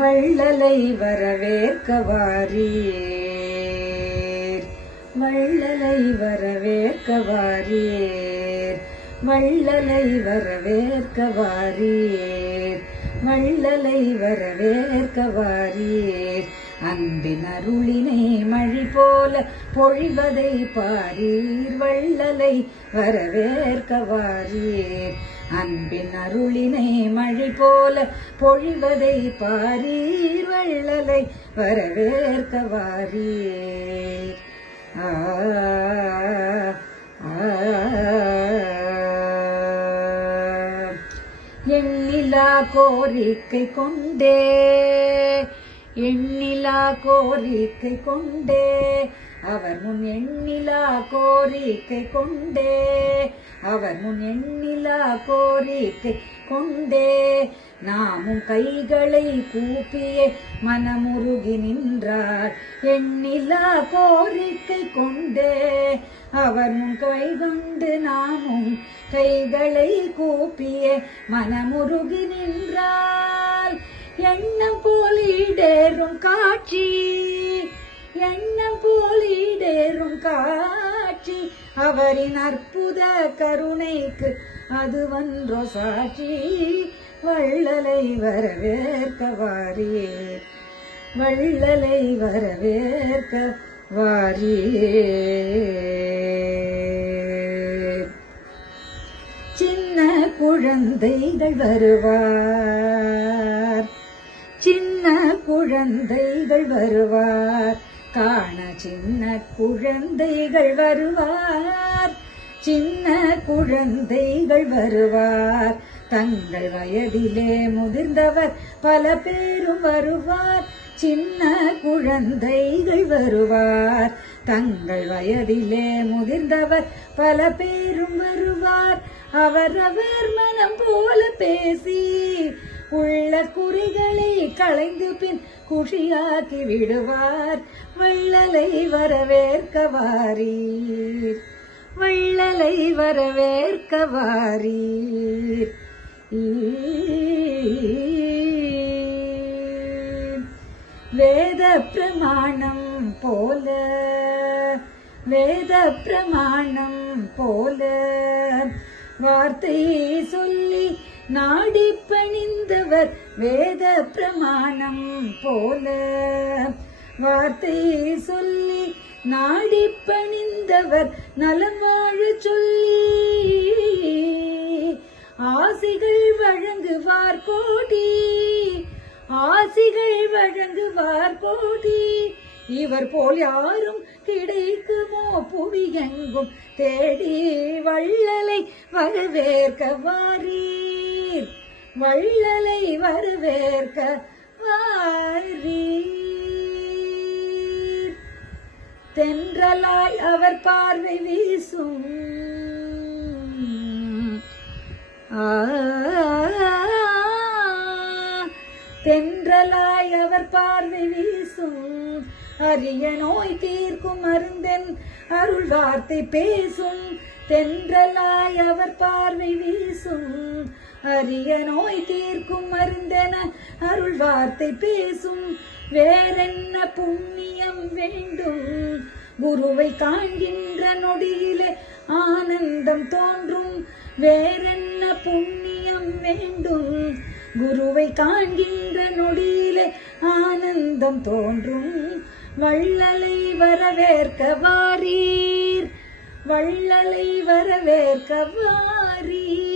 வள்ளலை வரவேற்க வாரீர், வள்ளலை வரவேற்க வாரீர், வள்ளலை வரவேற்க வாரீர், வள்ளலை வரவேற்க வாரீர். அன்பின் அருளினை மழை போல பொழிவதை பாரீர், வள்ளலை வரவேற்க வாரீர். அன்பின் அருளினை மழை போல பொழிவதை பாரீர், வள்ளலை வரவேற்க வாரீர். எண்ணிலா கோரிக்கை கொண்டே, எண்ணிலா கோரிக்கை கொண்டே, அவர் முன் எண்ணிலா கோரிக்கை கொண்டே, அவர் முன் எண்ணிலா கோரிக்கை கொண்டே, நாமும் கைகளை கூப்பியே மனமுருகி நின்றார். எண்ணிலா கோரிக்கை கொண்டே அவர் முன் கைகொண்டு நாமும் கைகளை கூப்பியே மனமுருகி நின்றால், எண்ணம் போலிடேறும் காட்சி, எண்ணம் போலிடேறும் காட்சி, அவரின் அற்புத கருணைக்கு அதுவன்றோ சாட்சி. வள்ளலை வரவேற்க வாரீர், வள்ளலை வரவேற்க வாரீர். சின்ன குழந்தைகள் வருவார், சின்ன குழந்தைகள் வருவார், காண சின்ன குழந்தைகள் வருவார், சின்ன குழந்தைகள் வருவார். தங்கள் வயதிலே முதிர்ந்தவர் பல பேரும் வருவார், சின்ன குழந்தைகள் வருவார். தங்கள் வயதிலே முதிர்ந்தவர் பல பேரும் வருவார். அவரவர் மனம் போல பேசி உள்ள குறிகளை களைந்து பின் குஷியாக்கி விடுவார். வள்ளலை வரவேற்க வாரீர், வள்ளலை வரவேற்க வாரீர். வேத பிரமாணம் போல, வேத பிரமாணம் போல வார்த்தை சொல்லி நாடி பணிந்தவர். வேத பிரமாணம் போல வார்த்தை சொல்லி நாடி பணிந்தவர். நலம் வாழ சொல்லி ஆசிகள் வழங்குவார் கோடி, ஆசிகள் வழங்குவார் கோடி. இவர் போல் யாரும் கிடைக்குமோ புவியெங்கும் தேடி. வள்ளலை வரவேற்க வாரீர், வள்ளலை வரவேற்க வாரீர். தென்றலாய் அவர் பார்வை வீசும், தென்றலாய் அவர் பார்வை வீசும். அரிய நோய் தீர்க்கும் மருந்தென் அருள் வார்த்தை பேசும். தென்றலாய் அவர் பார்வை வீசும். அரிய நோய் தீர்க்கும் மருந்தென அருள் வார்த்தை பேசும். வேறென்ன புண்ணியம் வேண்டும், குருவை காண்கின்ற நொடியிலே ஆனந்தம் தோன்றும். வேறென்ன புண்ணியம் வேண்டும், குருவை காண்கின்ற நொடியிலே ஆனந்தம் தோன்றும். வள்ளலை வரவேற்க வாரீர், வள்ளலை வரவேற்க வாரீர்.